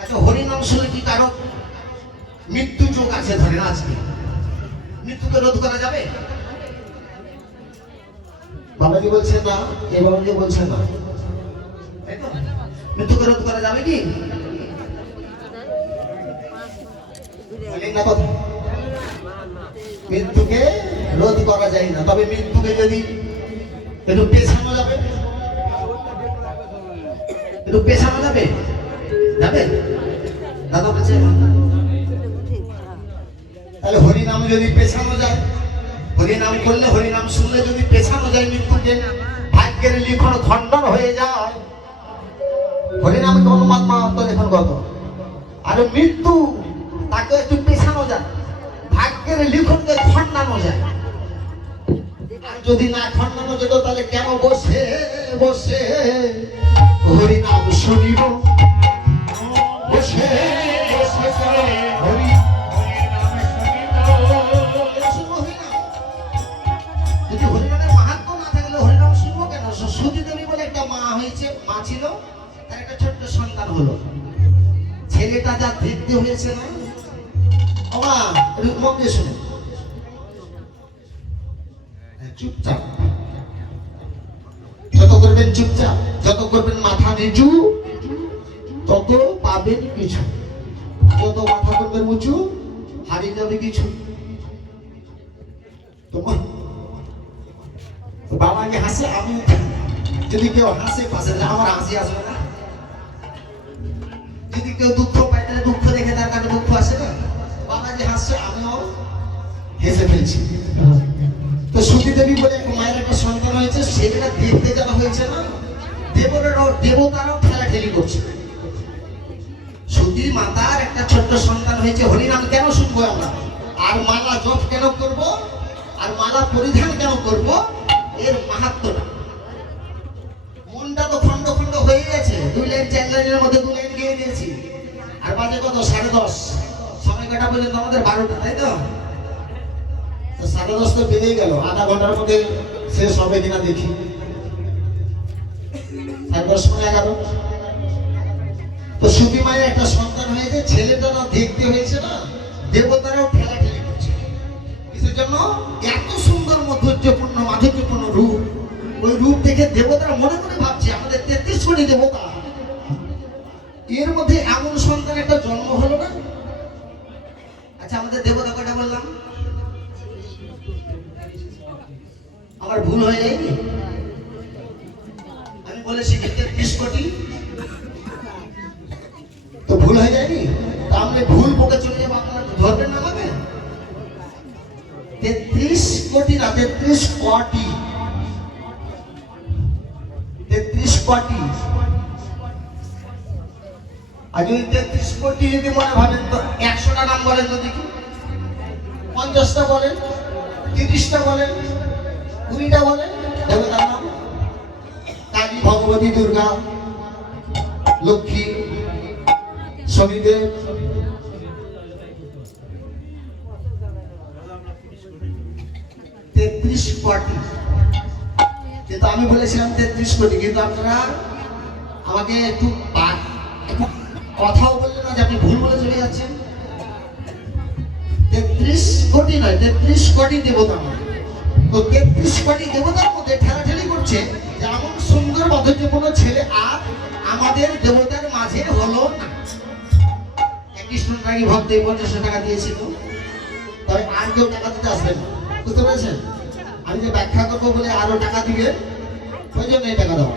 আচ্ছা, হরিনাম শুনে কি কারো মৃত্যু যোগ আছে? ধরেন আজকে মৃত্যুকে রোধ করা যাবে? বাবাজি বলছে না, এই বাবাজি বলছে না, তাই তো? মৃত্যুকে রোধ করা যাবে কি? না কথা, মৃত্যুকে রোধ করা যায় না, তবে মৃত্যুকে যদি একটু পেছানো যাবে, একটু পেছানো যাবে, যাবে? দাদা বলছে তাহলে হরিনাম যদি পেছানো যায়, হরিনাম করলে, হরিনাম শুনলে যদি পেছানো যায় মৃত্যুকে, ভাগ্যের লিখন খণ্ডন হয়ে যায়। হরিনামকে অনুমান মাত্র লিখন কত, আর মৃত্যু তাকে একটু পেছানো যায়, ভাগ্যের লিখনকে খণ্ডানো যায়। আর যদি না খণ্ডানো যেত তাহলে কেন বসে বসে হরিনাম শুনিব, বসে বসে হরি মা ছিল, তার একটা ছোট্ট সন্তান হলো। ছেলেটা যা দেখতে হয়েছে না, মা একটু মন দিয়ে শুনে, চুপচাপ যত করবেন, চুপচাপ যত করবেন, মাথা নিচু, তত পাবেন কিছু। যত মাথা করবেন উঁচু, হারিয়ে যাবে কিছু। তোমার বাবাকে হাসে, আমি যদি কেউ হাসে পাশে, আমার হাসি আসবে না। যদি কেউ দুঃখ পায় তাহলে দুঃখ দেখে তার কাছে দুঃখ আসে না। বাবা যে হাসছে, আমিও হেসে ফেলছি। তো সতী দেবী বলে এক মায়ের একটা সন্তান হয়েছে, সেটা দেখতে যাওয়া হয়েছে না, দেবতারাও ঠেলাঠেলি করছে। সতী মাতার একটা ছোট্ট সন্তান হয়েছে, হরিনাম কেন শুনবো আমরা, আর মালা জপ কেন করব, আর মালা পরিধান কেন করব, এর মাহাত্ম্যটা। মনটা তো খন্ড খন্ড হয়ে গেছে, 2 লাইন 4 লাইনের মধ্যে 2 লাইন গিয়ে দিয়েছি, আর বাজে কত 10:30, সময় কাটা পর্যন্ত আমাদের 12টা, তাই তো? 10:30 তো বেরিয়ে গেল, আধা ঘন্টার মধ্যে শেষ হবে কিনা দেখি। 10:30 মানে 11। তো সতী মায়ের একটা সন্তান হয়েছে, ছেলেটা না দেখতে হয়েছে না, দেবতারাও ঠেলাঠেলি করছে। কিসের জন্য? এত সুন্দর মাধুর্যপূর্ণ রূপ। ওই রূপ দেখে দেবতারা মনে করে ভাবছে আমাদের 33 কোটি দেবতা, এর মধ্যে এমন সন্তান একটা জন্ম হলো না। আচ্ছা, আমাদের দেবতা কয়টা বললাম? আমার ভুল হয়ে যায়নি? আমি বলেছি 33 কোটি, তো ভুল হয়ে যায়নি? তাহলে ভুল বকে চলে যাবো, আপনারা ধরবেন না আমাকে? 33 কোটি না, 33 কোটি, 33 কোটি। আর যদি 33 কোটি যদি মনে ভাবেন, তো 100টা নাম বলেন তো দেখি, 50টা বলেন, 30টা বলেন, 20টা বলেন। দেবতার নাম কালী, ভগবতী, দুর্গা, লক্ষ্মী, শনিদেব, তেত্রিশ কোটি। কিন্তু আমি বলেছিলাম 33 কোটি, কিন্তু আপনারা আমাকে একটু কথাও বললেন না যে আপনি ভুল বলে চলে যাচ্ছেন। 33 কোটি নয়, 33 কোটি দেবতা। তো 33 কোটি দেবতার মধ্যে ঠেলাঠেলি করছে যে এমন সুন্দর মাধুর্যপূর্ণ ছেলে আর আমাদের দেবতার মাঝে হলো না। কৃষ্ণটাকে ভক্ত 50 টাকা দিয়েছিল, তবে আর কেউ টাকা দিতে আসবে না, বুঝতে পেরেছেন? আমি যে ব্যাখ্যা করবো বলে আরো টাকা দিবে, ওই জন্য এই টাকা দেওয়া।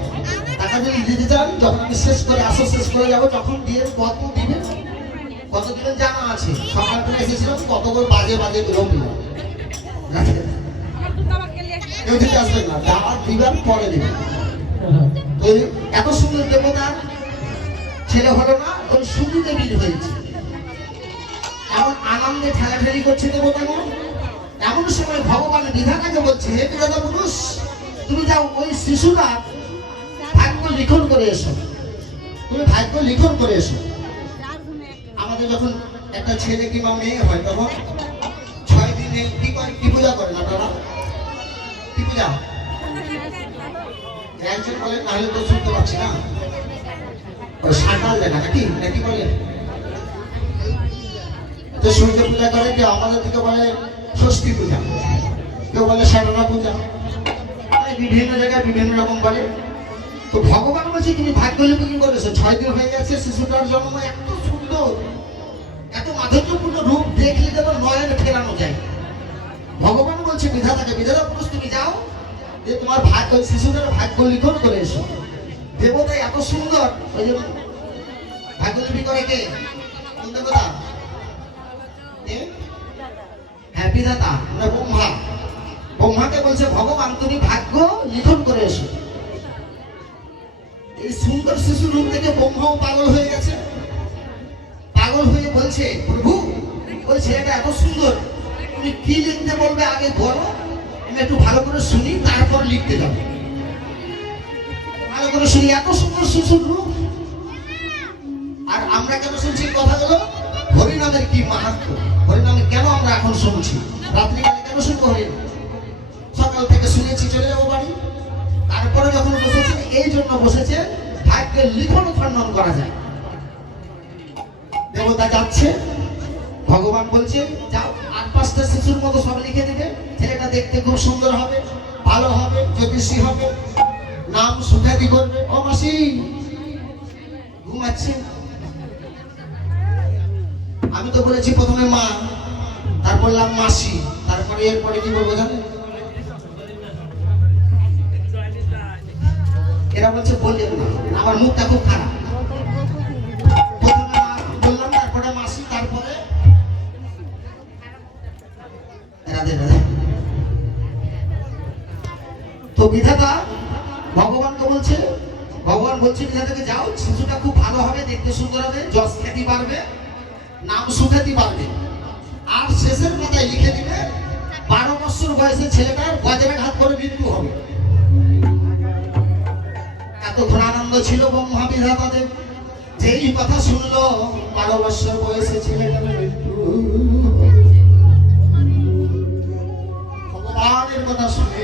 টাকা যদি দিতে চান, যখন আমি শেষ করে যাবো, যখন দিয়ে কত দিবেন, কত দিবেন জানা আছে। সকাল করে এসেছিলাম, কত করে বাজে বাজে বিলম্ব, কেউ দিতে আসবেন না, দাওয়াত দিবেন পরে দিবেন। এত সুন্দর দেবতার ছেলে হলো না, ওই সতী দেবীর হয়েছে। এমন আনন্দে ঠেলাঠেলি করছে দেবতাগণ। এমন সময় ভগবান বিধাতাকে বলছে, হে বিধাতা পুরুষ, তুমি যাও ওই শিশুরা ভাগ্য লিখন করে এসো, তুমি ভাগ্য লিখন করে এসো। আমাদের যখন একটা ছেলে কিংবা মেয়ে হয়, তখন 6 দিনে কি পূজা করেন আপনারা? কি পূজা? একজন বলেন, নাহলে তো শুনতে পাচ্ছি না। সাঁতাল দেখা নাকি, নাকি বলেন? যে সূর্য পূজা করে, কেউ আমাদের দিকে বলে ষষ্ঠী পূজা, কেউ বলে সাধনা পূজা, বিভিন্ন জায়গায় বিভিন্ন রকম বলে। তো ভগবান বলছে তুমি ভাগ্যলিপি কি করেছো, 6 দিন হয়ে গেছে শিশুটার জন্ম, এত সুন্দর এত মাধুর্যপূর্ণ রূপ দেখলে যেন নয়নে ফেরানো যায়। ভগবান বলছে বিধাতাকে, বিধাতা পুরুষ তুমি যাও, যে তোমার ভাগ্য শিশুটার ভাগ্য লিখন করে এসো। দেবতা এত সুন্দর, ওই যে ভাগ্যলিপি করে কে, কোন দেবতা? হ্যাঁ বিধাতা, মানে ব্রহ্মা। ব্রহ্মাকে বলছে ভগবান তুমি ভাগ্য লিখন করে এসো। এই সুন্দর শিশু রূপ থেকে ব্রহ্মাও পাগল হয়ে গেছে, পাগল হয়ে বলছে প্রভু ওই ছেলেটা এত সুন্দর, তুমি কি লিখতে বলবে আগে বলো, আমি একটু ভালো করে শুনি, তারপর লিখতে যাবো। ভালো করে শুনি, এত সুন্দর শিশুর রূপ। আর আমরা কেন শুনছি কথাগুলো? হরিনামের কি মাহাত্ম্য, হরিনামে কেন আমরা এখন শুনছি, রাত্রিকালে কেন শুনবো হরিনাম? সকাল থেকে শুনেছি, চলে যাবো বাড়ি। তারপরে যখন বসেছেন, এই জন্য বসেছে ভাগ্যের লিখন খণ্ডন করা যায়। দেবতা যাচ্ছে, ভগবান বলছে যাও 8-5টা শিশুর মতো সব লিখে দেবে, ছেলেটা দেখতে খুব সুন্দর হবে, ভালো হবে, জ্যোতিষী হবে, নাম সুখ্যাতি করবে। ও মাসি ঘুমাচ্ছে, আমি তো বলেছি প্রথমে মা, তারপর বললাম মাসি, তারপরে এরপরে কি বলবো জানেন? এরা বলছে বললেন না, আমার মুখটা খুব খারাপ। প্রথমে মা বললাম, তারপরে মাসি, তারপরে রাধে রাধে। তো বিধাতা ভগবানকে বলছে, ভগবান বলছে বিধাতাকে যাও, শিশুটা খুব ভালো হবে, দেখতে সুন্দর হবে, যশ খ্যাতি বাড়বে, নাম সুখ্যাতি বাড়বে। আর শেষের কথায় লিখে দিবে 12 বছর বয়সে ছেলেটার বজ্রাঘাত করে মৃত্যু হবে। এত ঘোরানন্দ ছিল ব্রহ্মা বিধাতা দেব, যেই কথা শুনলো 12 বছর বয়সে ছেলেটার মৃত্যু। ভগবানের কথা শুনে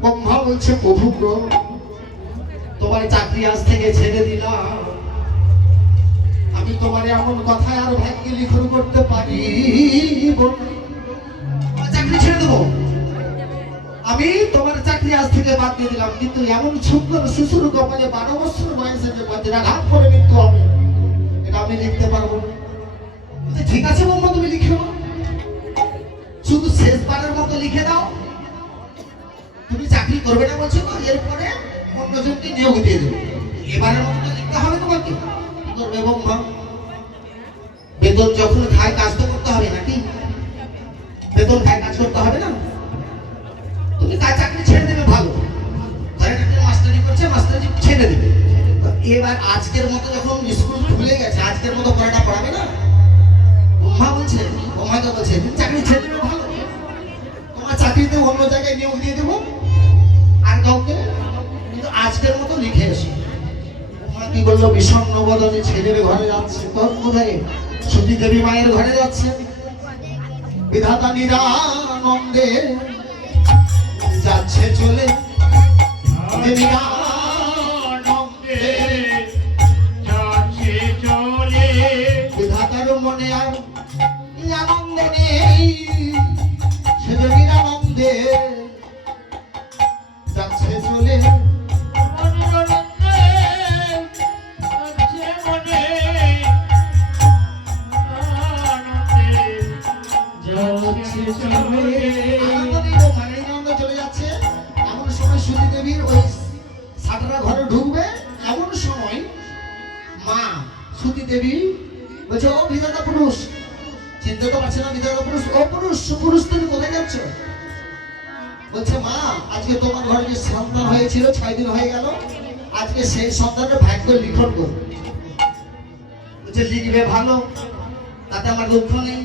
ব্রহ্মা বলছে প্রভু গো, তোমার চাকরি আজ থেকে ছেড়ে দিলাম, আমি তোমার এমন কথা আর ভাগ্যে লিখন করতে পারি, চাকরি ছেড়ে দেবো, আমি তোমার চাকরি আজ থেকে বাদ দিয়ে দিলাম। কিন্তু এমন সুন্দর শিশুর কপালে 12 বছর বয়সে যে বজ্রাঘাত করে মৃত্যু হবে, এটা আমি লিখতে পারবো না। ঠিক আছে ব্রহ্মা, তুমি লিখো, শুধু শেষবারের মতো লিখে দাও, তুমি চাকরি করবে না বলছো তো, এরপরে অন্যজনকে নিয়োগ দিয়ে দেবো, এবারের মতো লিখতে হবে তোমাকে। কি করবে ব্রহ্মা? বেতন যখন খায় কাজ তো করতে হবে নাকি, বেতন খায় কাজ করতে হবে না? তুমি কাজ চাকরি ছেড়ে দেবে, ভালো, মাস্টারি করছে, মাস্টারি ছেড়ে দেবে। এবার আজকের মতো যখন স্কুল খুলে গেছে, আজকের মতো পড়াটা পড়াবে না। ব্রহ্মা বলছে, ব্রহ্মাকে বলছে তুমি চাকরি ছেড়ে দেবে, ভালো, তোমার চাকরিতে অন্য জায়গায় নিয়োগ দিয়ে দেবো আর কাউকে, কিন্তু আজকের মতো লিখে এসো। ব্রহ্মা কি বললো? বিষণ্ণ বদনে ছেলের ঘরে যাচ্ছে, তোর কোথায়? সতী দেবী মায়ের ঘরে যাচ্ছে। বিধাতা নিরানন্দে যাচ্ছে চলে, বিধাতার মনে আর আনন্দ নেই, সে নিরানন্দে যাচ্ছে চলে। চলে যাচ্ছে, এমন সময় সতী দেবীর ওই সাতটা ঘরে ঢুকবে, এমন সময় মা সতী দেবী বলছে ও বিধাতা পুরুষ, চিনতে তো পারছে না বিধাতা পুরুষ, ও পুরুষ, পুরুষ তুমি কোথায় যাচ্ছ? বলছে মা আজকে তোমার ঘরে যে সন্তান হয়েছিল 6 দিন হয়ে গেল, আজকে সেই সন্তানের ভাগ্য লিখন করবে। বলছে লিখবে ভালো, তাতে আমার দুঃখ নেই,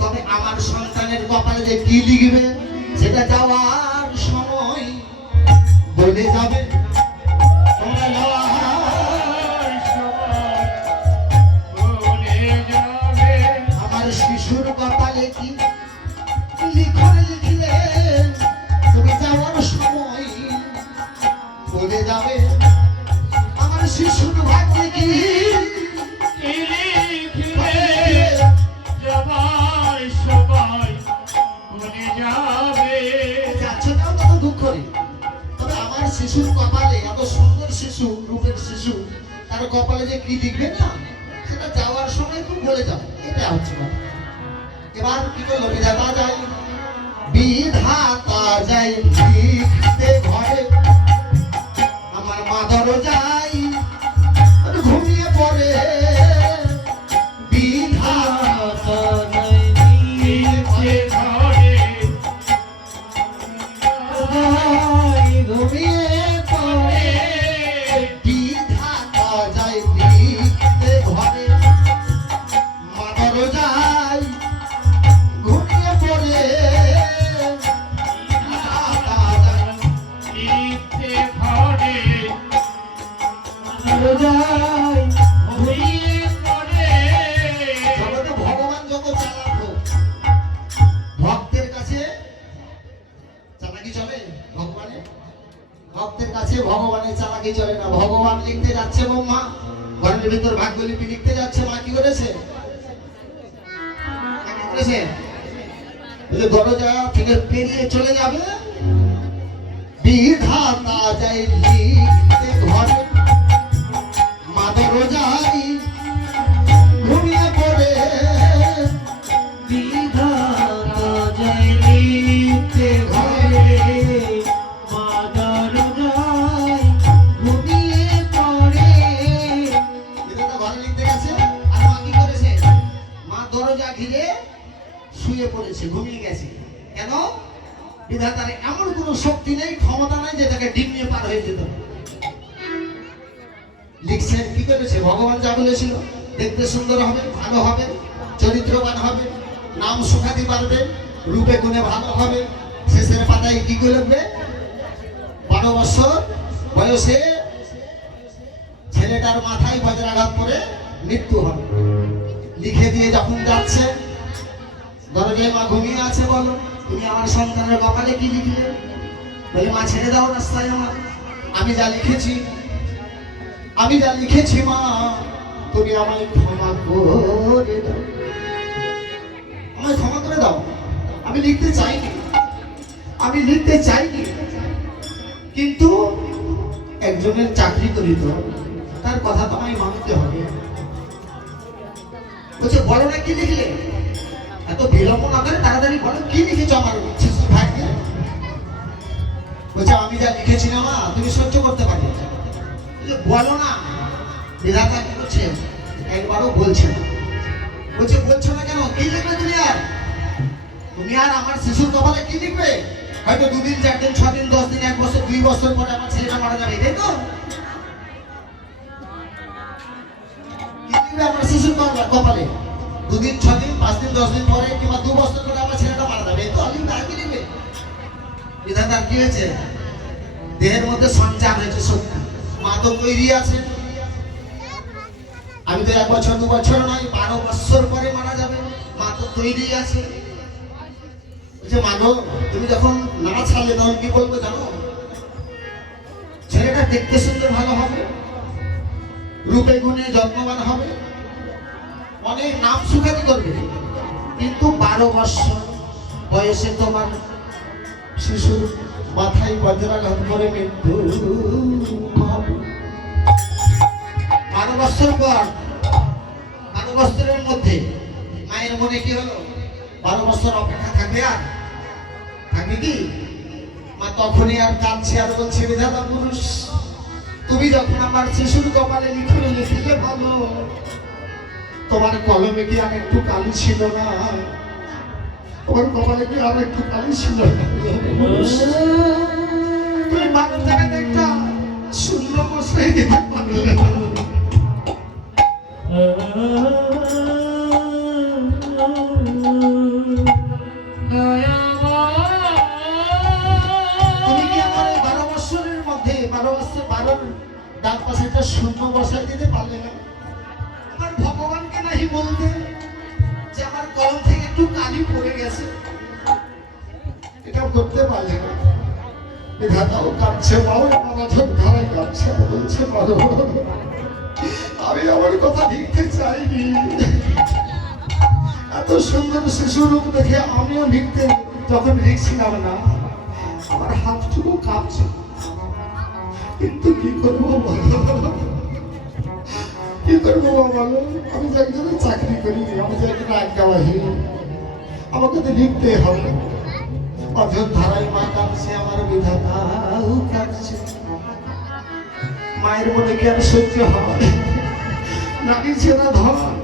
তবে আমার সন্তানের কপালে যে কি লিখবে সেটা যাওয়ার সময় বলে যাবে। আমার শিশুর কপালে কি লিখন লিখলে তুমি যাওয়ার সময় বলে যাবে। আমার শিশুর ভাগ্যে কি লিখলে কপালে যে কি লিখবে না সেটা যাওয়ার সময় তুমি বলে যাও, এটা হচ্ছে কথা। এবার কি করলো বিধাতা যায়, বিধাতা যাই লিখতে ঘরে, আমার মাদার যাই ঘুমিয়ে পড়ে, বিধাতা যাই লিখতে ঘরে, ঘুমিয়ে পড়ে, বিধাতা যাই লিখতে ঘরে, মাদার যাই ঘুমিয়ে পড়ে, ভগবান যত চালাক হোক, ভক্তের কাছে চালাকি চলে, ভক্তের কাছে ভগবানের চালাকি চলে না। ভগবান লিখতে যাচ্ছে মা, ঘরের ভিতর ভাগ্যলিপি লিখতে যাচ্ছে, মা কি করেছে? দরজা থেকে পেরিয়ে চলে যাবে, বিধাতা যাই লিখতে ঘরে, মা দরজাই ঘুমিয়ে পড়ে, বিধাতা যাই লিখতে ঘরে, মা দরজাই ঘুমিয়ে পড়ে। বিধাতা ঘরে লিখতে গেছে, আর মা কি করেছে? মা দরজা ঘিরে শুয়ে পড়েছে, ঘুমিয়ে গেছে। কেন? বিধাতার এমন কোনো শক্তি নেই, ক্ষমতা নাই যে তাকে ডিম নিয়ে পার হয়ে যেত। লিখছেন কি করেছে? ভগবান যা বলেছিল, দেখতে সুন্দর হবে, ভালো হবে, চরিত্রবান হবে, নাম সুখাদি পারবে, রূপে গুণে ভালো হবে। শেষের পাতায় কি করবে? 12 বছর বয়সে ছেলেটার মাথায় বজ্রাঘাত পড়ে মৃত্যু হবে। লিখে দিয়ে যখন যাচ্ছে, দরজায় মা ঘুমিয়ে আছে, বলো তুমি আমার সন্তানের কপালে কি লিখলে? বলে মা ছেড়ে দাও রাস্তায়, আমার আমি যা লিখেছি, আমি যা লিখেছি মা তুমি আমায় ক্ষমা করে দাও, আমায় ক্ষমা করে দাও। আমি লিখতে চাইনি, আমি লিখতে চাইনি, কিন্তু একজনের চাকরি করি তো, তার কথা তো আমায় মানতে হবে। বলছে বলো না কি লিখলে? এত বিলম্ব না করে তাড়াতাড়ি বলো কি লিখেছো আমার শিশু ভাইকে। বলছে আমি যা লিখেছি না মা তুমি সহ্য করতে পারি, বলো না। বিধাতা কি করছে? একবারও বলছে না। বলছে বলছো না কেন? কি লিখবে তুমি? আর তুমি আর আমার শিশুর কপালে কি লিখবে? হয়তো 2 দিন 4 দিন 6 দিন 10 দিন 1 বছর 2 বছর পরে আমার ছেলেটা মারা যাবে, তাই তো? কি লিখবে আমার শিশুর কপালে? 2 দিন 6 দিন 5 দিন 10 দিন পরে কিংবা 2 বছর পরে আমার ছেলেটা মারা যাবে, তো লিখবে। আর কি লিখবে? বিধাতার কি হয়েছে? দেহের মধ্যে সঞ্চার হয়েছে শক্তি, মা তো তৈরি আছে। আমি তো 1 বছর 2 বছর নয়, 12 বছর পরে মারা যাবে, মা তো তৈরি আছে। বলছে মানো তুমি যখন না ছাড়লে তখন কি বলবো জানো? ছেলেটা দেখতে সুন্দর ভালো হবে, রূপে গুণে যত্নবান হবে, অনেক নাম সুখ্যাতি করবে, কিন্তু 12 বছর বয়সে তোমার শিশুর মাথায় বজ্রাঘাত করে মৃত্যু। 12 বছর পর, 12 বছরের মধ্যে মায়ের মনে কি হলো? 12 বছর অপেক্ষা থাকবে, আর থাকবে কি? মা তখনই আর কাঁদছে, আর বলছে বিধাতা পুরুষ তুমি যখন আমার শিশুর কপালে লিখলে ভালো, তোমার কলমে কি আর একটু কালি ছিল না? তোমার কপালে কি আর একটু কালি ছিল না? তুমি মানুষ জায়গাতে একটা শূন্য বসাই দিতে পারলে না। তুমি কি আমার 12 বছরের মধ্যে 12 বছর 12 ডান পাশে একটা শূন্য বসাই দিতে পারলে না? আমার ভগবানকে নাহি বলতে যে আমার কলম থেকে একটু কালি পড়ে গেছে, এটা করতে পারলে না। বিধাতাও কাঁদছে, বাবা মাথা ধারায় কাঁদছে, বলছে বাবা আমি আমার কথা লিখতে চাইনি, এত সুন্দর শিশু রূপ দেখে আমিও লিখতে যখন লিখছিলাম না আমার হাতটুকু কাঁপছে, কিন্তু কি করবো করবো বাবা? আমি যে একজনের চাকরি করি, আমি যে একজন আজ্ঞাবাহী, আমাকে তো লিখতে হবে। অযোধ্যায় মা কাঁদছে, আমার বিধাতাও কাঁদছে। মায়ের মনে কি আর সহ্য হয়? নাকি ছেড়া ধন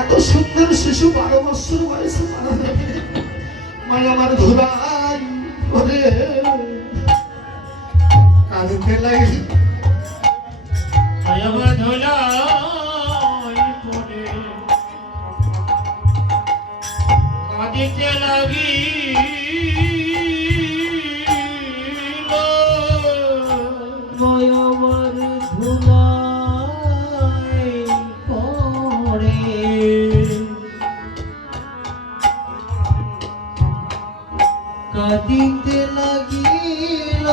এত সুন্দর শিশু 12 বছর বয়সে মারা যাবে। মা আমার ধুলাই ওরে কাঁদতে লাগে। আমার ধুলাই পড়ে কাঁদিতে লাগি আমার ধুলাই পড়ে কাঁদিতে লাগিল।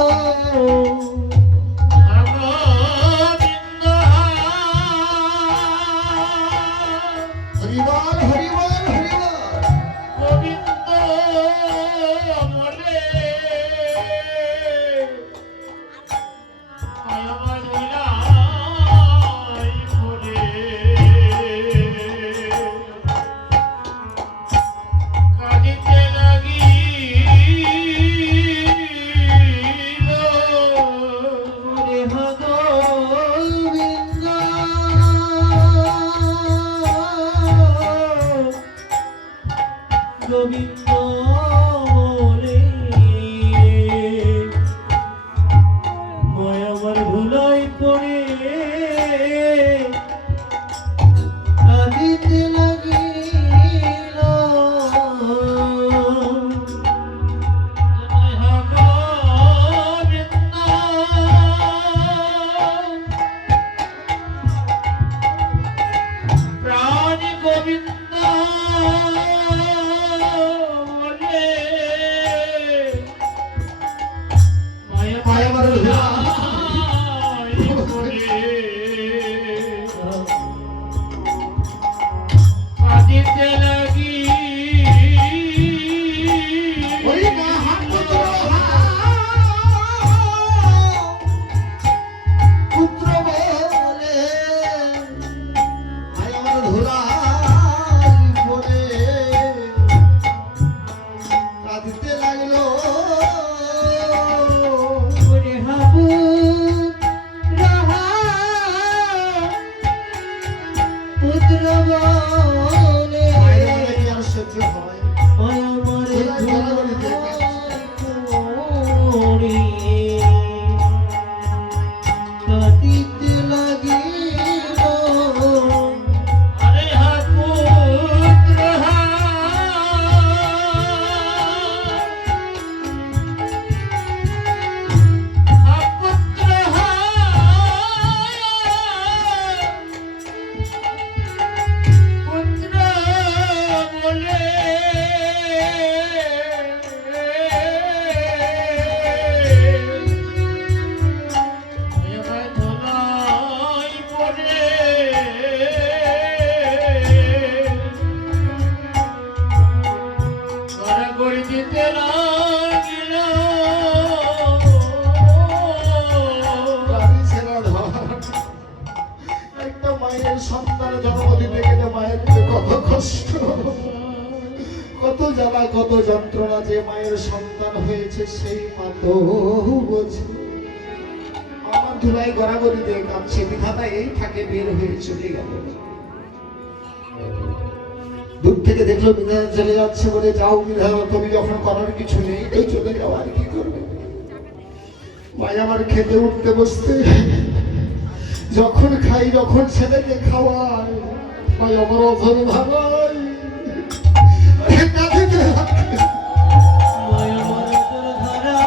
হরিবল হরিবল হরিবল গোবিন্দ মনে আমার ধুলাই পড়ে কাঁদিতে লাগিল। ওরে গোবিন্দ গোবিন্দ রে মায়া আমার ভুলাই পড়ে কাঁদিতে লাগিল। প্রাণ গোবিন্দ বলে মায়া আমার ধুলাই পড়ে কাঁদিতে লাগি। ওই না হাত পুত্র বলে ভাই আমার ধুলাই পড়ে কাঁদিতে লাগলো। ওরে হাবু রাহা পুত্র বলে মায়ের মনে কি আর সহ্য হয়? মায়া মরে ধুলাই পড়ে কাঁদিতে লাগিল। আরে হা পুত্র হা পুত্র হা পুত্র বলে এবার ধুলাই পড়ে গড়াগড়ি দিতে লাগিল। বাড়ি ছেড়া ধন। একটা মায়ের সন্তান জন্ম দিতে গেলে মায়ের যে কত কষ্ট, কত জ্বালা, কত যন্ত্রণা, যে মায়ের সন্তান হয়েছে সেই মা তো বোঝে। আমার ধুলাই গড়াগড়ি দিয়ে কাঁদছে, বিধাতা এই থাকে বের হয়ে চলে গেল। দূর থেকে দেখলো বিধাতা চলে যাচ্ছে বলে, যাও বিধাতা, তুমি যখন করার কিছু নেই এই চলে যাও, আর কি করবে? মাই আমার খেতে উঠতে বসতে, যখন খাই, যখন ছেলেকে খাওয়াই, ভাই আমার অধর ভাবাই কাঁদিতে লাগে। মায়া মরে তোর ধরাই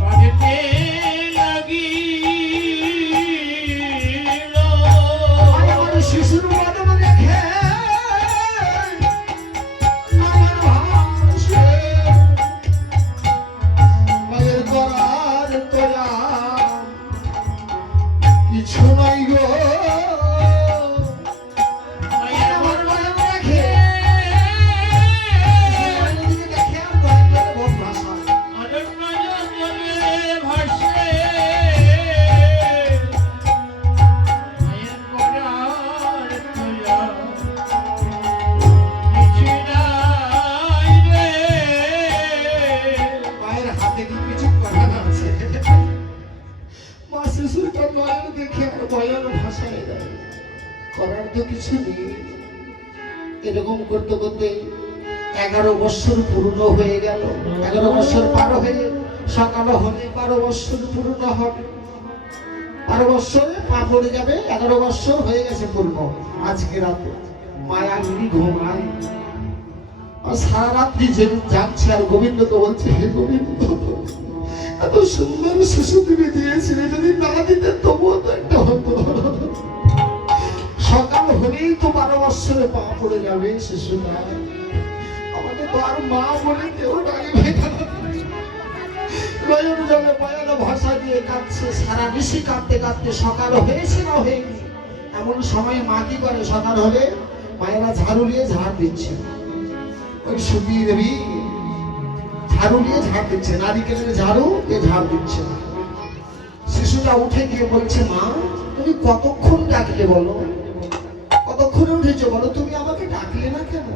কাঁদিতে লাগিল। ভাই আমার শিশুর বাদন দেখে আমার ভাসে, মায়ের করার তোরা কিছু নাই গো। মায়া আমার মায়া শিশুটা নয়ন দেখে আর বয়ান ভাষায় যায়, করার তো কিছু নেই। এরকম করতে করতে 11 বছর পূর্ণ হয়ে গেল। 11 বছর পার হয়ে সকাল হলে 12 বছর পূর্ণ হবে। 12 বছরে পা পড়ে যাবে, 11 বছর হয়ে গেছে পূর্ণ। আজকে রাতে মায়াঙ্গি ঘুমায় আর সারা রাত্রি যে যাচ্ছে আর গোবিন্দকে বলছে, হে গোবিন্দ, এত সুন্দর শিশু তুমি দিয়েছিলে, যদি না দিতে তবুও তো একটা হতো। সকাল হলেই তো 12 বছরে পা পড়ে যাবে শিশুটা, আমাকে তো আর মা বলে কেউ ডাকবে না। নয়ন জলে বয়ান ভাষা দিয়ে কাঁদছে, সারা নিশি কাঁদতে কাঁদতে সকাল হয়েছে না হয়নি। এমন সময় মা কি করে, সকাল হলে মায়েরা ঝাড়ু নিয়ে ঝাড় দিচ্ছে। ওই সুখী দেবী ঝাড়ু নিয়ে ঝাড় দিচ্ছে, নারিকেলের ঝাড়ু দিয়ে ঝাড় দিচ্ছে। শিশুটা উঠে গিয়ে বলছে, মা তুমি কতক্ষণ ডাকলে বলো, কতক্ষণে উঠেছো বলো, তুমি আমাকে ডাকলে না কেন?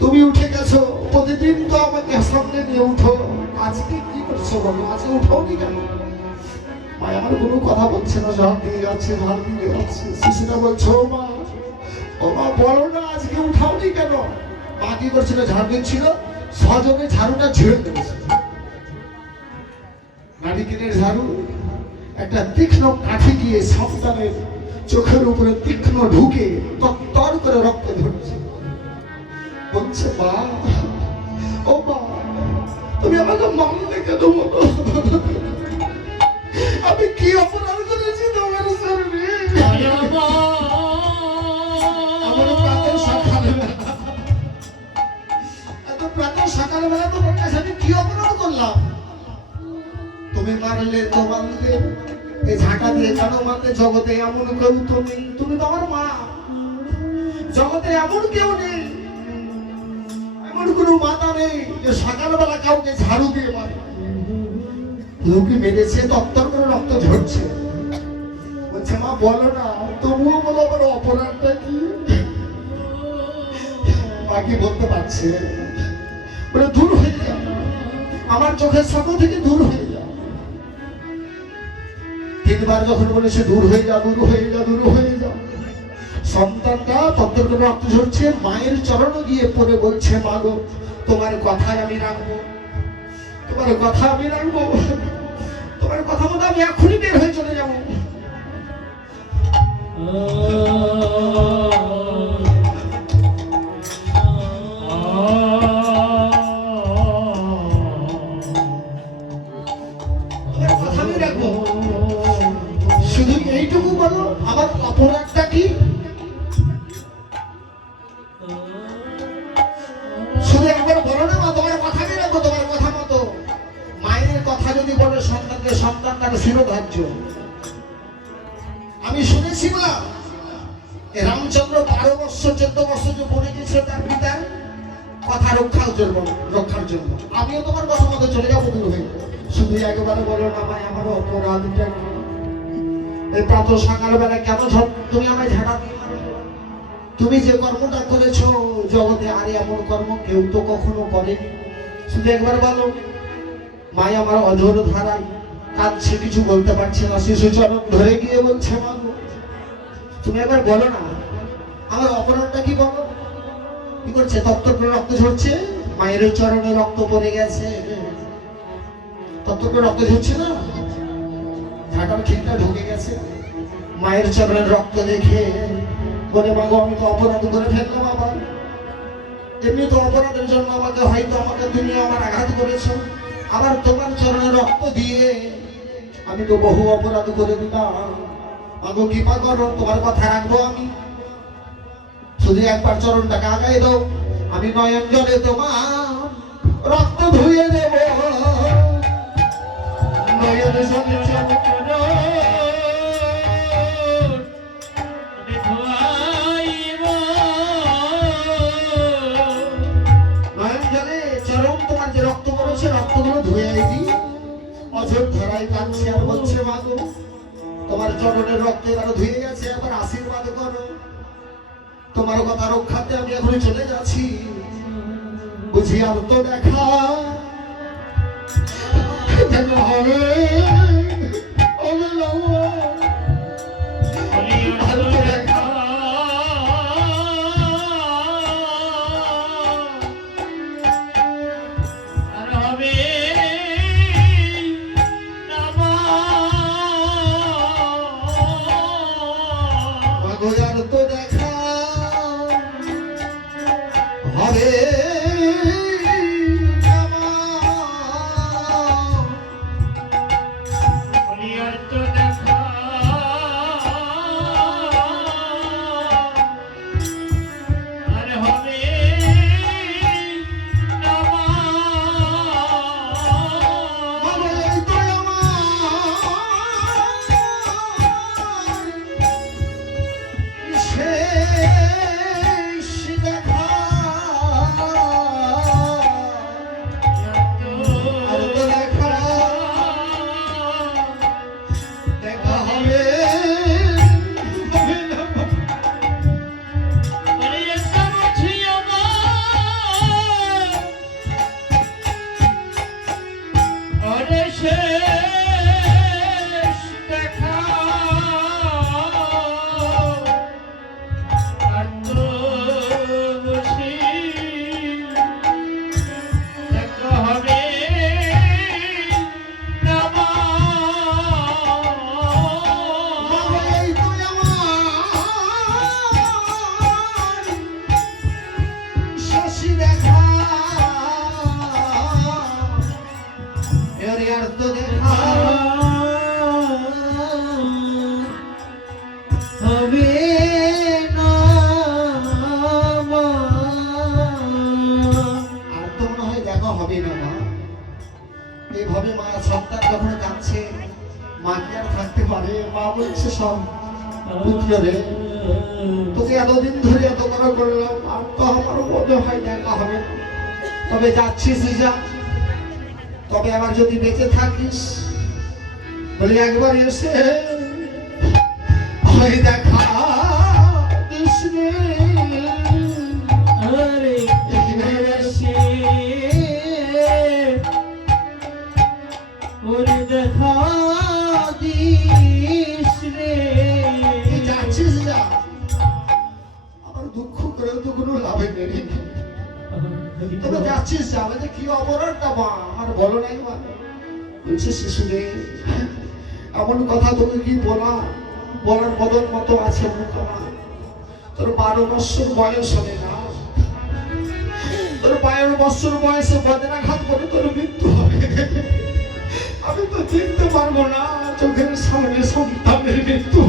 তুমি উঠে গেছো, প্রতিদিন তো আমাকে সামনে নিয়ে উঠো, আজকে কি করছো বলো, আজকে উঠোনি কেন? মা আমার কোনো কথা বলছে না, ঝাড় দিয়ে যাচ্ছে, ঝাড় দিয়ে যাচ্ছে। শিশুটা বলছে, ও মা বলো না আজকে উঠাওনি কেন? মা কি করছিল, ঝাড় দিচ্ছিল, সজনে ঝাড়ুটা ঝেড়ে দিয়েছে। নারিকেলের ঝাড়ু একটা তীক্ষ্ণ কাঠি গিয়ে সন্তানের চোখের উপরে তীক্ষ্ণ ঢুকে তর করে রক্ত ধরছে। বলছে, মা ও মা তুমি আমাকে মারলে কেন বলো? আমি কি অপরাধ করেছি তোমার সামনে? সকালবেলা তো আমি কি অপরাধ করলাম? তুমি মারলে তো মারলে, এই ঝাঁটা দিয়ে কেন মারলে? জগতে এমন কেউ তো নেই, তুমি তো আমার মা, জগতে এমন কেউ নেই, এমন কোনো মাতা নেই যে সকালবেলা কাউকে ঝাড়ু দিয়ে মারে। লোকে মেরেছে, দপ্তর করে রক্ত ঝরছে। বলছে, মা বলো না, তবুও বলো আমার অপরাধটা কি? মা কি বলতে পারছে? বলে, দূর হয়ে যা, আমার চোখের সামনে থেকে দূর হয়ে যা। 3 বার যখন বলেছে দূর হয়ে যা, দূর হয়ে যা, দূর হয়ে যা, সন্তানটা তত্ত্বের করে রক্ত ঝরছে, মায়ের চরণে গিয়ে পড়ে বলছে, মা গো তোমার কথায় আমি রাখবো, তোমার কথা আমি রাখবো, তোমার কথা মতো আমি এখনই বের হয়ে চলে যাবো। শুধু এইটুকু বলো, আমার অপরাধটা কি? শুধু একবার বলো না, মা তোমার কথা আমি রাখবো, তোমার কথা মতো। মায়ের কথা যদি বলে সন্তানকে, সন্তান তার শিরোধার্য। আমি শুনেছি মা, রামচন্দ্র 12 বছর 14 বছর যে বলে গেছে তার পিতার কথা রক্ষার জন্য। আমিও তোমার কথা মতো চলে যাবো, দূর হয়ে। শুধু একবারে বলো না, মাই আমার অপরাধটা কি? এই প্রাত সকালবেলা কেন তুমি আমায় ঝাঁটা দিয়ে মারলে? তুমি যে কর্মটা করেছো, জগতে আর এমন কর্ম কেউ তো কখনো করেনি। শুধু একবার বলো। মাই আমার অঝোর ধারায় কাঁদছে, কিছু বলতে পারছে না। শিশু চরণ ধরে গিয়ে বলছে, মা গো তুমি একবার বলো না, আমার অপরাধটা কি বলো? কি করছে? তত্ত্ব করে রক্ত ঝরছে, মায়ের চরণে রক্ত পড়ে গেছে, তত্ত্ব করে রক্ত ঝরছে না, ঝাঁটার খিলটা ঢুকে গেছে। মায়ের চরণের রক্ত দেখে বলে, মা গো আমি তো অপরাধ করে ফেললাম আবার। এমনি তো অপরাধের জন্য আমাকে হয়তো তুমি আমার আঘাত করেছো, আবার তোমার চরণে রক্ত দিয়ে আমি তো বহু অপরাধ করে দিলাম। মাগো কৃপা করো, তোমার কথা রাখবো আমি। শুধু একবার চরণটাকে আগাই দাও, আমি নয়ন জলে তোমার রক্ত ধুয়ে দেব। নয়ন জলে চরণ তোমার যে রক্ত পড়েছে, রক্তগুলো ধুয়ে দিই। অঝোর ধারায় কাঁদছে আর বলছে, মা গো তোমার চরণের রক্ত এবারে ধুয়ে গেছে, আবার আশীর্বাদ করো। তোমার কথা রক্ষাতে আমি এখন চলে যাচ্ছি, বুঝি আর তো দেখা হবে। মা কি আর থাকতে পারে? মা বলছে সব পুত্র রে, তোকে এতদিন ধরে এত বড় করলাম, আর তো আমার মনে হয় দেখা হবে না। তবে যাচ্ছিস যা, তবে আবার যদি বেঁচে থাকিস বলে একবার এসে ওই দেখা দিস রে। আরে এসে ওরে দেখা দিস রে। তুই যাচ্ছিস যা, আমার দুঃখ করে তো কোনো লাভে নেই। তবে যাচ্ছিস যা, বলে কি অপরাধটা মা আমার বলো নাই মা। বলছে শিশুরে, এমন কথা তোকে কি বলার মদন মতো আছে মুখ আমার। তোর 12 বছর বয়স হবে না, তোর 12 বছর বয়সে বজ্রাঘাত করে তোর মৃত্যু হবে। আমি তো চিনতে পারবো না চোখের সামনে সন্তানের মৃত্যু।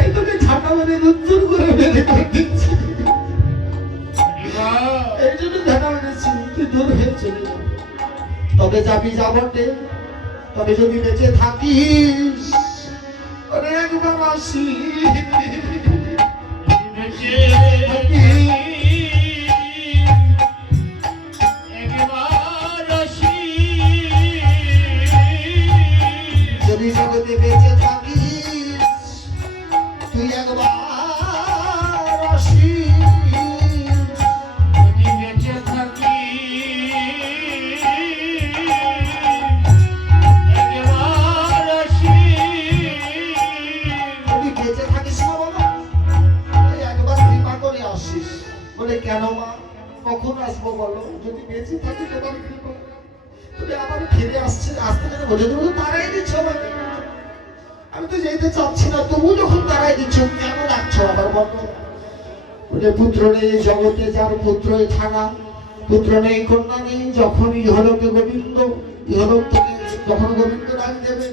এই তোকে ঝাঁটা মেরে উত্তর করে বেঁধে করে দিচ্ছি। এই জন্য ঝাঁটা মেরেছি, তুই দূর হয়ে চলে যা। তবে যাবি যাবটে, তবে যদি বেঁচে থাকিস ওরে একবার আসি। যদি জগতে বেঁচে থাকিস তুই একবার আসি। যদি বেঁচে থাকিস না বাবা, তুই একবার কৃপা করে আসিস। বলে কেন মা, কখন আসবো বলো? যদি বেঁচে থাকি তোমার কৃপা, তুমি আবার ফিরে আসতে গেলে বলে দেবো তারাই দিচ্ছ আমাকে। আমি তো যেতে চাচ্ছি না, তবু যখন তারাই দিচ্ছ কেন রাখছো আবার বলো? বলে পুত্র নেই জগতে যার পুত্র ছাড়া, পুত্র নেই কন্যা নেই। যখন ইহলোকে গোবিন্দ, ইহলোক থেকে যখন গোবিন্দ ডাক দেবে,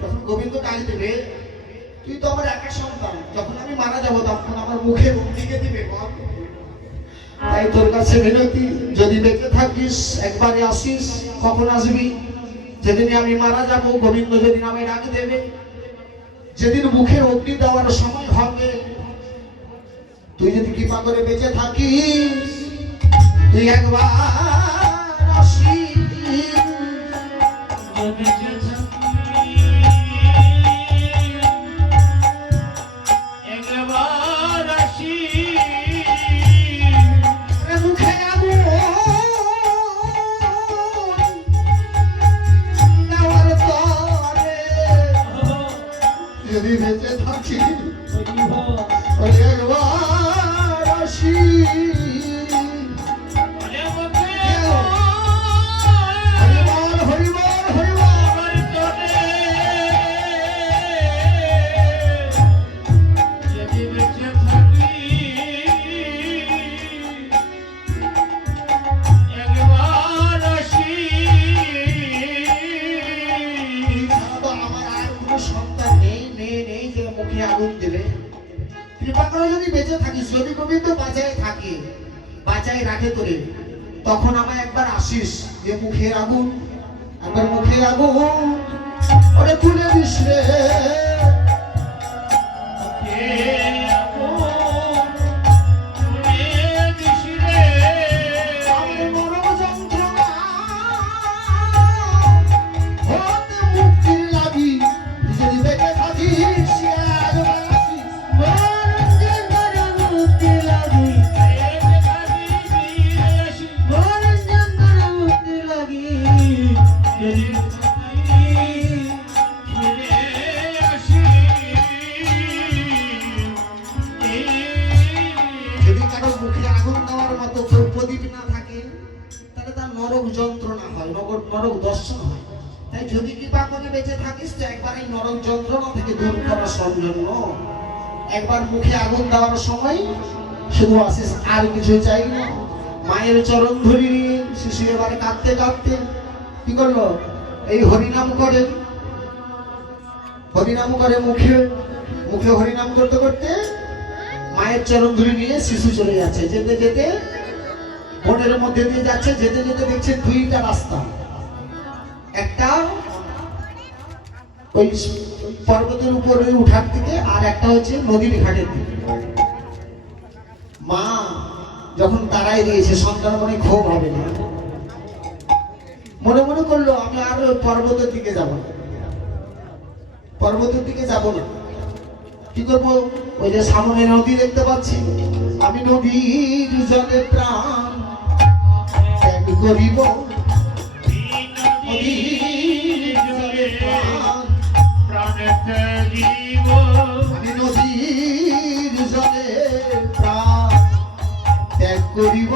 যখন গোবিন্দ ডাক দেবে, তুই তো আমার একা সন্তান। যখন আমি মারা যাবো তখন আমার মুখে দিকে দিবে মা। তাই তোর কাছে বিনতি, যদি বেঁচে থাকিস একবারে আসিস। কখন আসবি? যেদিন আমি মারা যাব, গোবিন্দ যেদিন আমি ডাক দেবে, যেদিন মুখে অগ্নি দেওয়ার সময় হবে, তুই যদি কৃপা করে বেঁচে থাকিস তুই একবার আসিস। মুখে আগুন দেওয়ার তরে যদি বেঁচে থাকি একবার আসি। হরিবল হরিবল হরিবল। আমার আর কোনো সন্তান নেই, মেয়ে নেই যে মুখে আগুন দেবে। কৃপা করে যদি বেঁচে থাকিস, যদি গোবিন্দ বাঁচায় থাকে, বাঁচায় রাখে তোরে, তখন আমায় একবার আসিস। যে মুখের আগুন, একবার মুখের আগুন ওরে তুলে দিস রে। আমার মরণ যন্ত্রণা হতে মুক্তির লাগি, যদি বেঁচে থাকিস একবার আসিস। যদি কারো মুখে আগুন দেওয়ার মতো কেউ প্রদীপ না থাকে, তাহলে তার নরক যন্ত্রণা হয়, নরক দর্শন হয়। তাই যদি কৃপা করে বেঁচে থাকিস তো একবার এই নরক যন্ত্রণা থেকে দূর করার জন্য একবার মুখে আগুন দেওয়ার সময় শুধু আসিস, আর কিছু চাই না। মায়ের চরণ ধরি নিয়ে শিশু এবারে কাঁদতে কাঁদতে কি করলো? এই হরিনাম করে, হরিনাম করে মুখে মুখে হরিনাম করতে করতে মায়ের চরণ ধরে নিয়ে শিশু চলে যাচ্ছে। যেতে যেতে বনের মধ্যে দিয়ে যাচ্ছে, যেতে যেতে দেখছে দুইটা রাস্তা। একটা ওই পর্বতের উপরে উঠার দিকে, আর একটা হচ্ছে নদীর ঘাটের দিকে। মা যখন তারাই দিয়েছে, সন্তান মনে ক্ষোভ হবে না, মনে মনে করলো আমি আর ওই পর্বতের দিকে যাব না, পর্বতের দিকে যাব না। কি করবো? ওই যে সামনে নদী দেখতে পাচ্ছি, আমি নদীর জলে প্রাণ ত্যাগ করিব, নদীর জলে প্রাণ আমি নদীর জলে প্রাণ ত্যাগ করিব,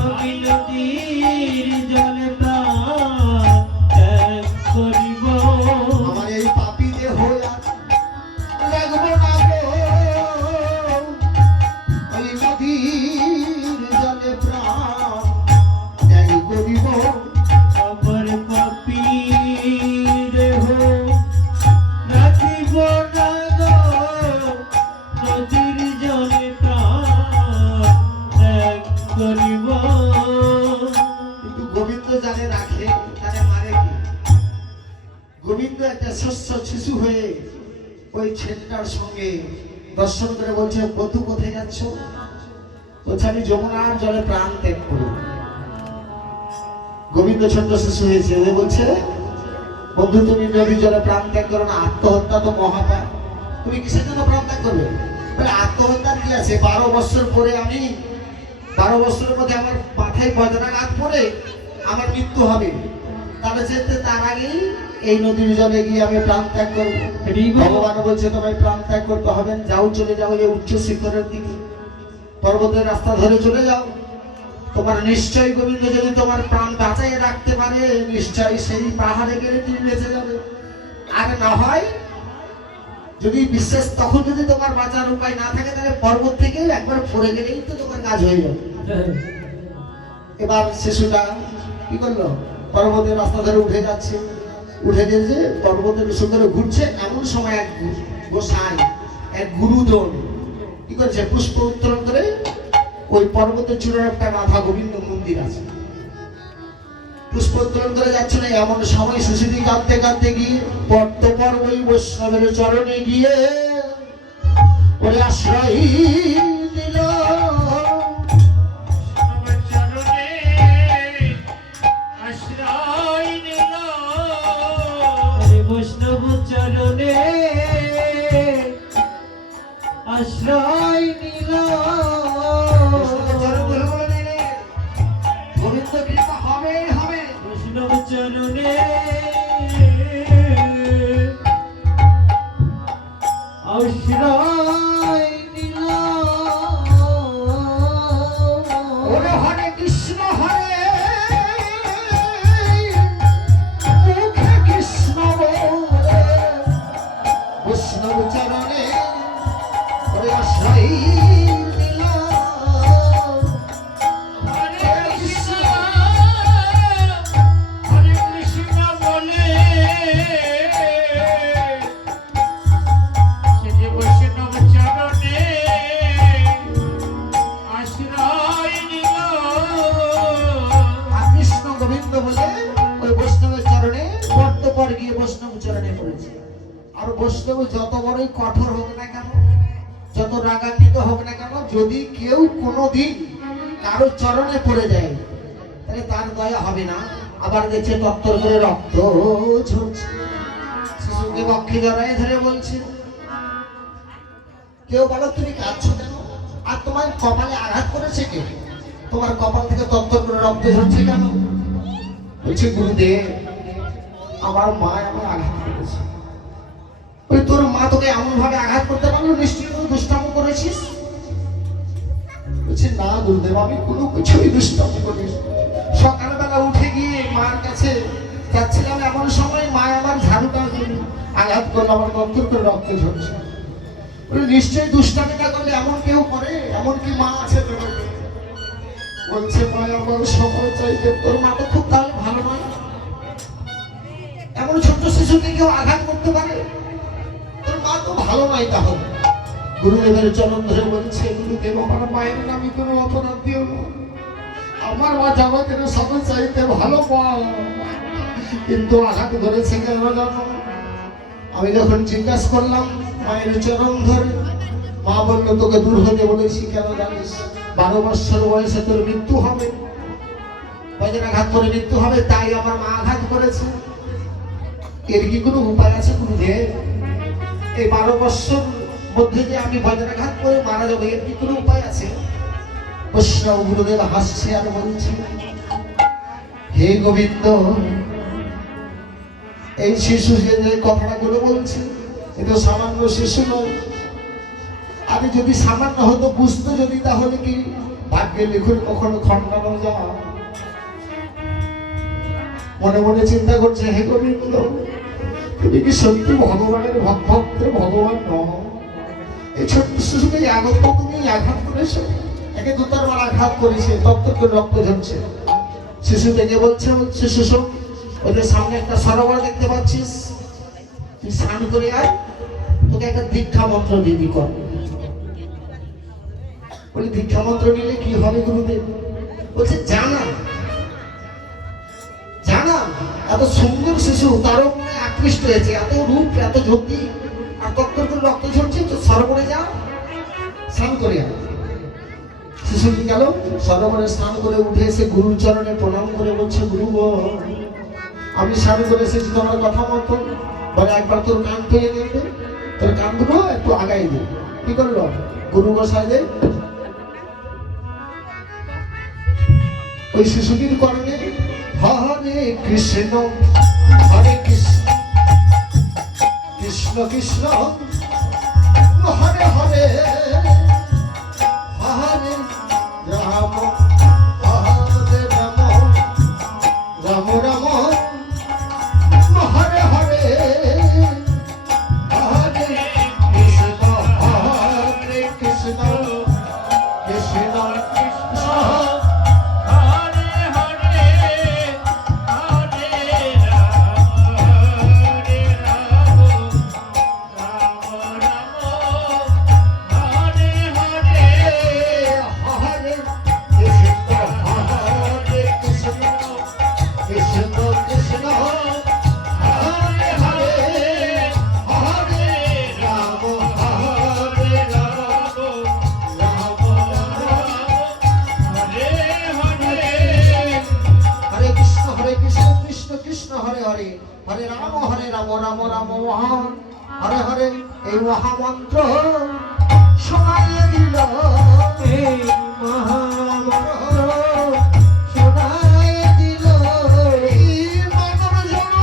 আমি নদীর জলে প্রাণ ত্যাগ করিব। আমার এই পাপী দেহ আর রাখবো না গো, ওই নদীর জলে প্রাণ ত্যাগ করিব। আমার পাপী দেহ রাখিব না গো, নদীর জলে প্রাণ ত্যাগ করিব। কিন্তু গোবিন্দ জানে রাখে, তারে মারে কি? গোবিন্দ একটা শস্য শিশু হয়ে ওই ছেলেটার সঙ্গে দর্শন করে বলছে, বধু কোথায় যাচ্ছ? বলছে আমি যমুনার জলে প্রাণ ত্যাগ করব। গোবিন্দ ছোট্ট শিশু হয়েছে, ও বলছে বন্ধু তুমি নদীর জলে প্রাণ ত্যাগ করো না, আত্মহত্যা তো মহাপাপ, তুমি কিসের জন্য প্রাণ ত্যাগ করবে? বলে আত্মহত্যার কি আছে? 12 বছর পরে আমি 12 বছরের মধ্যে আমার মাথায় বজ্রাঘাত পড়ে আমার মৃত্যু হবে, তাহলে যেতে তার আগেই এই নদীর জলে গিয়ে আমি প্রাণ ত্যাগ করবো। ভগবান বলছে তোমায় প্রাণ ত্যাগ করতে হবে না, যাও চলে যাও এই উচ্চ শিখরের দিকে, পর্বতের রাস্তা ধরে চলে যাও। তোমার নিশ্চয়ই গোবিন্দ যদি তোমার প্রাণ বাঁচাইয়ে রাখতে পারে, নিশ্চয়ই সেই পাহাড়ে গেলে তুমি বেঁচে যাবে। আর না হয় যদি বিশ্বাস, তখন যদি তোমার বাঁচার উপায় না থাকে, তাহলে পর্বত থেকে একবার পড়ে গেলেই তো তোমার কাজ হয়ে যাবে। এবার শিশুটা কি করলো? পর্বতের রাস্তা ধরে উঠে যাচ্ছে, উঠে গেছে পর্বতের উঁচু করে ঘুরছে, এমন সময় এক গোসাই, এক গুরুজন কি করেছে? পুষ্প উত্তোলন করে ওই পর্বতের চূড়ার একটা রাধা গোবিন্দ মন্দির আছে, পুষ্প উত্তোলন করে যাচ্ছিল, এমন সময় সুশীতি কাঁদতে কাঁদতে গিয়ে পর্তপর ওই বৈষ্ণবের চরণে গিয়ে ওরে আশ্রয় দিল। বৈষ্ণব চরণে আশ্রয় নিল। গোবিন্দ কৃপা হবে হবে। বৈষ্ণব চরণে আশ্রয় নিল। ওরে হরে কৃষ্ণ হরে, মুখে কৃষ্ণ বলে, বৈষ্ণব চরণে ওরে আশ্রয় দিল। আর কৃষ্ণ গোবিন্দ বলে ওই বৈষ্ণবের চরণে পর্তপর গিয়ে বৈষ্ণব চরণে পড়েছে। আর বৈষ্ণব যত বড়ই কঠোর হোক না কেন, যত রাগান্বিত হোক না কেন, যদি কেউ কোনোদিন কারো চরণে পড়ে যায়, তাহলে তার দয়া হবে না। আবার দেখছে তত্তর করে রক্ত ঝরছে। শিশুকে বক্ষে জড়ায় ধরে বলছে, কেউ বলো তুমি কাঁদছো কেন? আর তোমার কপালে আঘাত করেছে কে? তোমার কপাল থেকে তত্তর করে রক্ত ঝরছে কেন? বলছে গুরুদেব, আমার মা আমার আঘাত করেছে। ওই তোর মা তোকে এমন ভাবে আঘাত করতে পারলো, নিশ্চয়ই কোনো দুষ্টামি করেছিস। বলছে না গুরুদেব, আমি কোনো কিছুই দুষ্টামি করিনি। সকালবেলা উঠে গিয়ে মার কাছে যাচ্ছিলাম, এমন সময় মা আমার ঝাড়ুটা আঘাত করলো, আমার তত্তর করে রক্ত ঝরছে। নিশ্চয়ই দুষ্টামিটা করলে এমন কেউ করে? এমন কি মা আছে তোর? বলছে মা আমার সময় চাইতে, তোর মা তো খুব তাহলে ভালো নয়, এমন ছোট্ট শিশুকে কেউ আঘাত করতে পারে? তোর মা তো ভালো নয়। তাহলে গুরুদেবের চরণ ধরে বলছে, গুরুদেব আমার মায়ের নামে কোনো অপরাধ দিও না, আমার মা আমাকে সবাই চাইতে ভালো মা, কিন্তু আঘাত ধরেছে কেন জানো? আমি যখন জিজ্ঞাসা করলাম মায়ের চরণ ধরে, মা বললো তোকে দূর হতে বলেছি কেন জানিস? 12 বছর বয়সে তোর মৃত্যু হবে, বজ্রাঘাত করে মৃত্যু হবে, তাই আমার মা আঘাত করেছে। এর কি কোনো উপায় আছে গুরুদেব? এই 12 বছর মধ্যে যে আমি বজ্রাঘাত করে মারা যাবো, এর কি কোনো উপায় আছে? বৈষ্ণব গুরুদেব হাসছে আর বলছে, হে গোবিন্দ, এই শিশু যে কথাগুলো বলছে এ তো সামান্য শিশু নয়। আমি যদি সামান্য হতো বুঝতো যদি, তাহলে কি ভাগ্যে লিখুন কখনো খণ্ডানো যায়? মনে মনে চিন্তা করছে, হে গোবিন্দ, তুমি কি সত্যি ভগবানের ভক্ত, ভগবান নহ? এই ছোট্ট শিশুকে আগত তুমি আঘাত করেছো, একে দুটার বার আঘাত করেছে, তত্ত্ব করে রক্ত ঝরছে। শিশু থেকে বলছে, শিশু ওদের সামনে একটা সরোবর দেখতে পাচ্ছিস, তুই স্নান করে আয়, তোকে একটা দীক্ষা মন্ত্র দিবি কর। বলি দীক্ষা মন্ত্র নিলে কি হবে গুরুদেব? বলছে জানা জানা। এত সুন্দর শিশু, তারও মনে আকৃষ্ট হয়েছে, এত রূপ, এত জ্যোতি, আর তত্ত্ব করে রক্ত ঝরছে, তো সরোবরে যা, স্নান করে আয়। শিশু কি গেল সরোবরে স্নান করে উঠে এসে গুরুর চরণে প্রণাম করে বলছে, গুরু গো, আমি স্নান করে এসেছি তোমার কথা মতো, বলে একবার তোর কান পেয়ে নেবে, তোর কান দুটো একটু আগাই দে। কি করলো গুরু গোসাই দে? ওই শিশুটির করণে হরে কৃষ্ণ হরে কৃষ্ণ কৃষ্ণ কৃষ্ণ হরে হরে হরে রাম হরে রাম রাম রাম হরে হরে হরে কৃষ্ণ হরে কৃষ্ণ কৃষ্ণ কৃষ্ণ হরে রাম রাম রাম হরে হরে। এই মহামন্ত্র শোনাইয়ে দিল, এই মহামন্ত্র শোনাইয়ে দিল এই মানব জন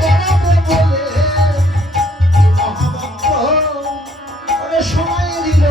তরাবে বলে। এই মহামন্ত্র ওরে শোনাইয়ে দিল।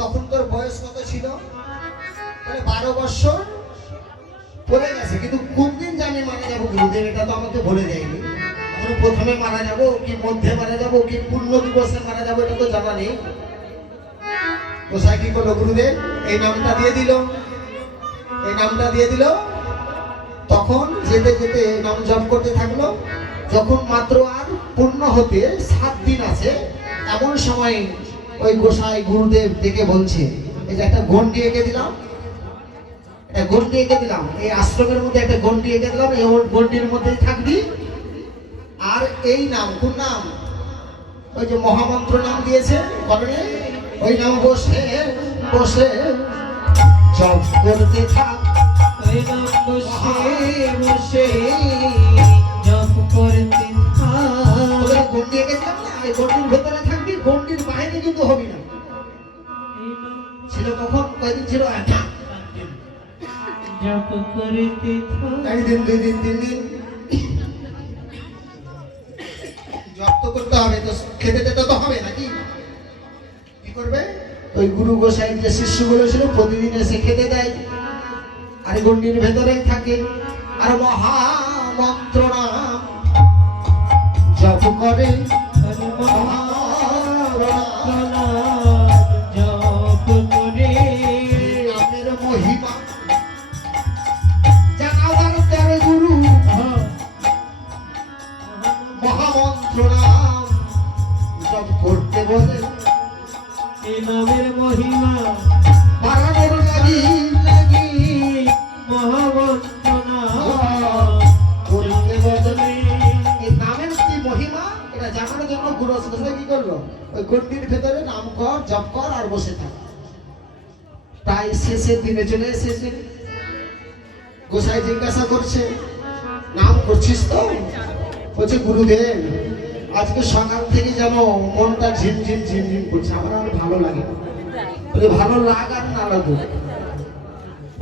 তখন তোর বয়স কত ছিল? 12 বছর পড়ে গেছে, কিন্তু কোন দিন জানি মারা যাবো গুরুদেব এটা তো আমাকে বলে দেয়নি। এখন প্রথমে মারা যাবো কি মধ্যে মারা যাবো কি পূর্ণ দিবসে মারা যাবো এটা তো জানা নেই। কোথায় কি করলো গুরুদেব? এই নামটা দিয়ে দিল, এই নামটা দিয়ে দিল। তখন যেতে যেতে নাম জপ করতে থাকলো। যখন মাত্র আর পূর্ণ হতে 7 দিন আছে, এমন সময় ওই গোসাই গুরুদেব ডেকে বলছে, এই যে একটা গন্ডি এঁকে দিলাম, একটা গন্ডি এঁকে দিলাম, এই আশ্রমের মধ্যে একটা গন্ডি এঁকে দিলাম, এই গন্ডির মধ্যেই থাকবি। আর এই নাম, কোন নাম? ওই যে মহামন্ত্র নাম দিয়েছে করণে, ওই নাম বসে বসে জপ করতে থাক। ওই নাম বসে বসে জপ করতে থাক। ওই গন্ডি এঁকে দিলাম না, এই গন্ডির ভেতরে থাকবি, গন্ডির বাইরে কিন্তু হবি না। ছিল কখন? কয়দিন ছিল? জপ করতে থাক। একদিন, 2 দিন, 3 দিন জপ তো করতে হবে, তো খেতে দিতে তো হবে নাকি? কি করবে? ওই গুরু গোসাই যে শিষ্যগুলো ছিল প্রতিদিন এসে খেতে দেয়, আর গণ্ডির ভেতরেই থাকে, আর মহামন্ত্র নাম জপ করে। নামের মহিমা জানাবার তরে গুরু মহামন্ত্র নাম জপ করতে বলে। এই নামের মহিমা বাড়ানোর লাগি লাগি মহামন্ত্র নাম করতে বলে। এই নামের কি মহিমা এটা জানানোর জন্য গুরু গোসাই কি করলো? ওই গণ্ডির ভেতরে নাম কর, জপ কর আর বসে থাক। তাই শেষের দিনে চলে এসেছে। গোসাই জিজ্ঞাসা করছে, নাম করছিস তো? বলছে, গুরুদেব আজকে সকাল থেকে যেন মনটা ঝিমঝিম ঝিমঝিম করছে, আমার আর ভালো লাগে না। বলে, ভালো লাগ আর না লাগুক,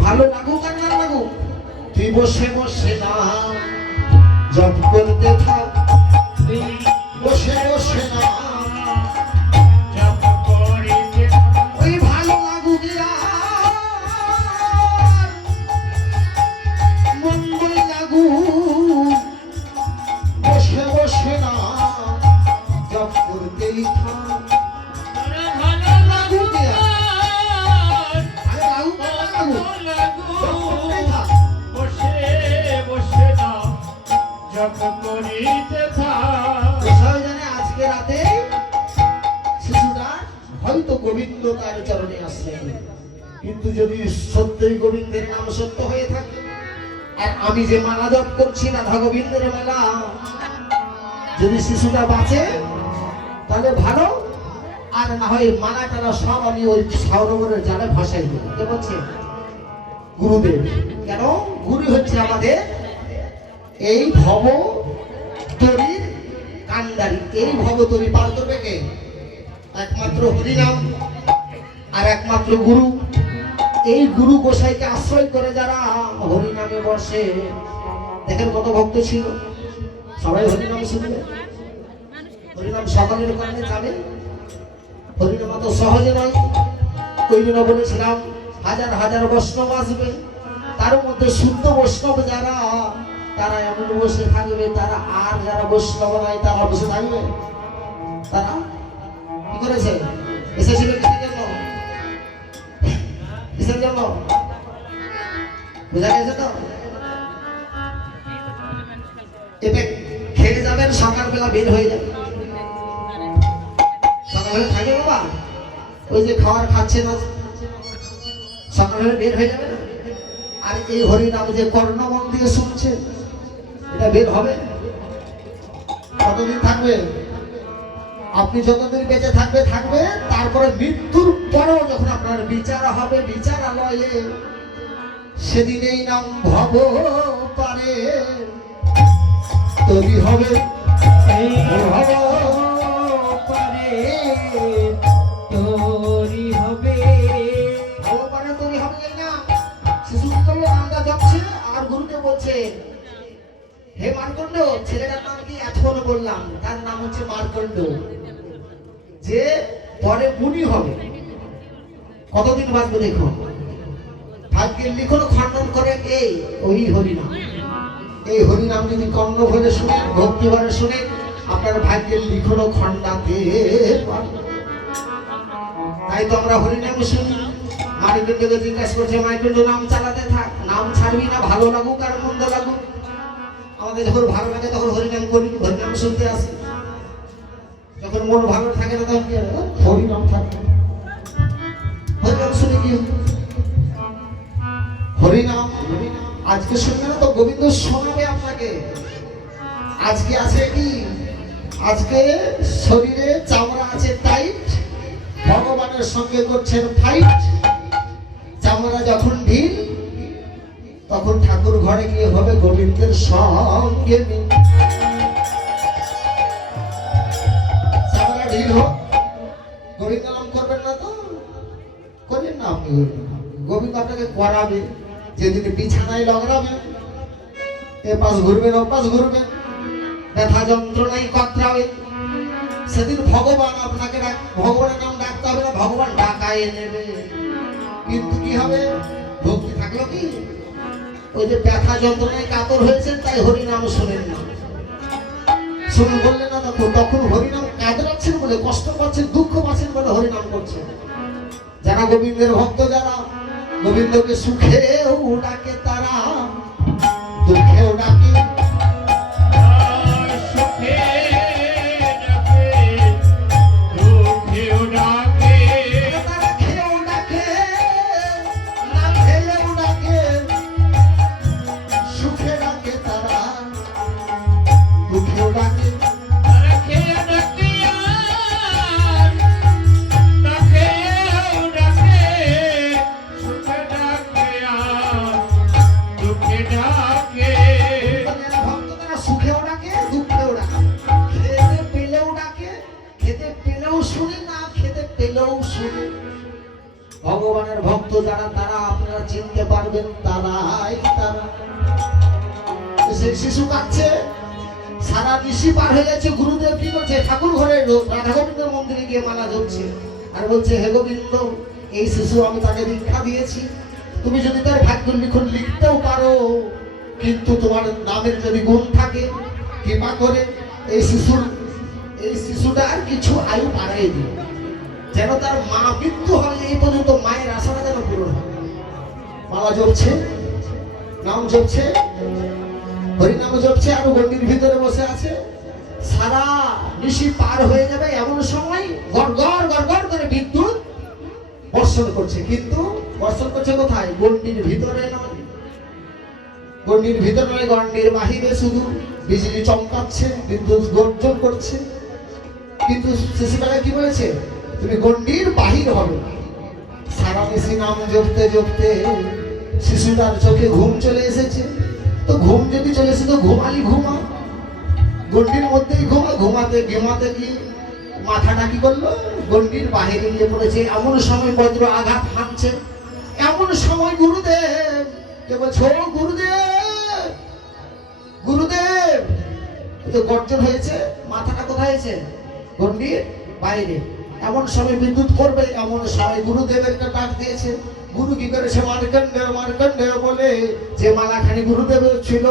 ভালো লাগুক আর না লাগুক, তুই বসে বসে নাম জপ করতে থাক। বসে বসে নাম জপ করিতে থাক। ওই ভালো লাগুক আর মঙ্গল লাগুক, বসে বসে নাম জপ করতেই থাক। ভালো লাগুক আর আরে লাগুক আর না লাগুক, জপ করতেই থাক। গোসাই জানে আজকে রাতে শিশুটা হয়তো গোবিন্দ তার চরণে আসলেন, কিন্তু যদি সত্যই গোবিন্দের নাম সত্য হয়ে থাকে, আর আমি যে মালা জপ করছি রাধা গোবিন্দের মালা, যদি শিশুটা বাঁচে তাহলে ভালো, আর না হয় মালা টালা সব আমি ওই সরোবরের জালে ভাসাই দেবো। কে বলছে? গুরুদেব। কেন? গুরু হচ্ছে আমাদের এই ভব তরির কান্ডারি। এই ভব তরি পার করবে কে? একমাত্র হরিনাম আর একমাত্র গুরু। এই গুরু গোসাইকে আশ্রয় করে যারা হরিনামে বসে, দেখেন কত ভক্ত ছিল, সবাই হরিনাম শুনবে। হরিনাম সকলের কারণে যাবে, হরিনাম তো সহজে নয়। ওই জন্য বলেছিলাম হাজার হাজার বৈষ্ণব আসবে, তার মধ্যে শুদ্ধ বৈষ্ণব যারা তারা এমন বসে থাকবে, তারা আর যারা বৈষ্ণব নাই তারা বসে থাকবে। তারা কি করেছে? এসেছিল কিসের জন্য? কিসের জন্য বুঝা গেছে তো? এটা খেয়ে যাবেন, সকালবেলা বের হয়ে যাবে। সকালবেলা থাকে বাবা, ওই যে খাবার খাচ্ছে না, সকালবেলা বের হয়ে যাবে না। আর এই হরিনাম যে কর্ণমন দিয়ে শুনছে, এটা বের হবে। কতদিন থাকবে? আপনি যতদিন বেঁচে থাকবে থাকবে, তারপরে মৃত্যুর পরেও যখন আপনার বিচার হবে বিচারালয়ে, সেদিন এই নাম ভব পারে তৈরি হবে। ভব পারে তরি হবে, ভব পারে তৈরি হবে এই নাম। শিশু করলো নামটা জপছে আর গুরুকে বলছে, হে মার্কণ্ড, ছেলেটার নাম কি এখন বললাম, তার নাম হচ্ছে মার্কণ্ড, যে পরে মুনি হবে। কতদিন বাঁচবে দেখুন। ভাগ্যের লিখন খণ্ডন করে এই ওই হরিনাম। এই হরিনাম যদি কর্ণ ভরে শুনেন, ভক্তি ভরে শুনেন, আপনার ভাগ্যের লিখন খণ্ডাতে পারবে। তাই তো আমরা হরিনাম শুনি। মার্কণ্ডকে জিজ্ঞাসা করছে, মার্কণ্ড নাম চালাতে থাক, নাম ছাড়বি না, ভালো লাগুক আর মন্দ লাগুক। আমাদের যখন ভালো লাগে তখন হরিনাম করি, হরিনাম শুনতে আসি। যখন মন ভালো থাকে না তখন কি হবে? হরিনাম থাকে। হরিনাম শুনে কি হরিনাম আজকে শুনবে না তো গোবিন্দ শোনাবে আপনাকে। আজকে আছে কি? আজকে শরীরে চামড়া আছে টাইট, ভগবানের সঙ্গে করছেন ফাইট। চামড়া যখন ঢিল, তখন ঠাকুর ঘরে গিয়ে হবে গোবিন্দের সঙ্গে মিল। চামড়া ঢিল হোক, গোবিন্দ নাম করবেন না তো? করেন না আপনি। গোবিন্দ আপনাকে করাবে, যেদিন বিছানায় লগড়াবে, এ পাশ ঘুরবেন ও পাশ ঘুরবেন, ব্যথা যন্ত্রণায় কতরাবে, সেদিন ভগবান আপনাকে ভগবানের নাম ডাকতে হবে না, ভগবান ডাকায় নেবে। কিন্তু কি হবে? ভক্তি থাকলো কি? ওই যে ব্যথা যন্ত্রণায় কাতর হয়েছেন, তাই হরিনাম শোনেন না, শুনুন বললেন না, তখন হরিনাম কাতরাচ্ছেন বলে, কষ্ট পাচ্ছেন, দুঃখ পাচ্ছেন বলে হরিনাম করছেন। যারা গোবিন্দের ভক্ত, যারা গোবিন্দকে সুখেও ডাকে, তারা দুঃখেও ডাকে। তারা খেয়েও ডাকে, না খেলেও ডাকে, সুখে ডাকে, তারা দুঃখেও ডাকে। ভক্ত তারা সুখেও ডাকে, দুঃখেও ডাকে, খেতে পেলেও ডাকে, খেতে পেলেও শুনে, না খেতে পেলেও শুনে। ভগবানের ভক্ত যারা, তারা আপনারা চিনতে পারবেন, তারাই তারা। সেই শিশু কাঁদছে, সারা নিশি পার হয়ে যাচ্ছে, গুরুদেব কি করছে? ঠাকুর ঘরে রাধা গোবিন্দের মন্দিরে গিয়ে মালা জপছে আর বলছে, হে গোবিন্দ, এই শিশু আমি তাকে দীক্ষা দিয়েছি, তুমি যদি তার ভাগ্য লিখন লিখতেও পারো, কিন্তু তোমার নামের যদি গুণ থাকে, কৃপা করে এই শিশুটা আর কিছু আয়ু বাড়াই দিও, যেন তার মা মৃত্যু হয় এই পর্যন্ত মায়ের আশাটা যেন পূরণ হয়। মালা জপছে, নাম জপছে, হরিনাম জপছে, আর গণ্ডির ভিতরে বসে আছে। সারা নিশি পার হয়ে যাবে, এমন সময় গড়গড় গড়গড় করে বিদ্যুৎ বর্ষণ করছে। কিন্তু বর্ষণ করছে কোথায়? গণ্ডির ভিতরে নয়, গণ্ডির ভিতরে নয়, গণ্ডির বাহিরে শুধু বিজলি চমকাচ্ছে, বিদ্যুৎ গর্জন করছে। কিন্তু শিশুটাকে কি বলেছে? তুমি গণ্ডির বাহির হবে। সারা নিশি নাম জপতে জপতে শিশুটার চোখে ঘুম চলে এসেছে। তো ঘুম যদি চলে এসে, তো ঘুমালি ঘুমা, গণ্ডির মধ্যেই ঘুমা। ঘুমাতে ঘুমাতে কি মাথাটা কি করলো? গণ্ডির বাহিরে গিয়ে পড়েছে। এমন সময় বজ্র আঘাত হানছে, এমন সময় গুরুদেব কে বলছে, ও গুরুদেব, গুরুদেব। তো গর্জন হয়েছে, মাথাটা কোথায় হয়েছে? গণ্ডির বাইরে। এমন সময় বিদ্যুৎ করবে, এমন সময় গুরুদেবেরকে ডাক দিয়েছে। গুরু কি করেছে? মার্কণ্ডেয় মার্কণ্ডেয় বলে যে মালাখানি গুরুদেবের ছিল,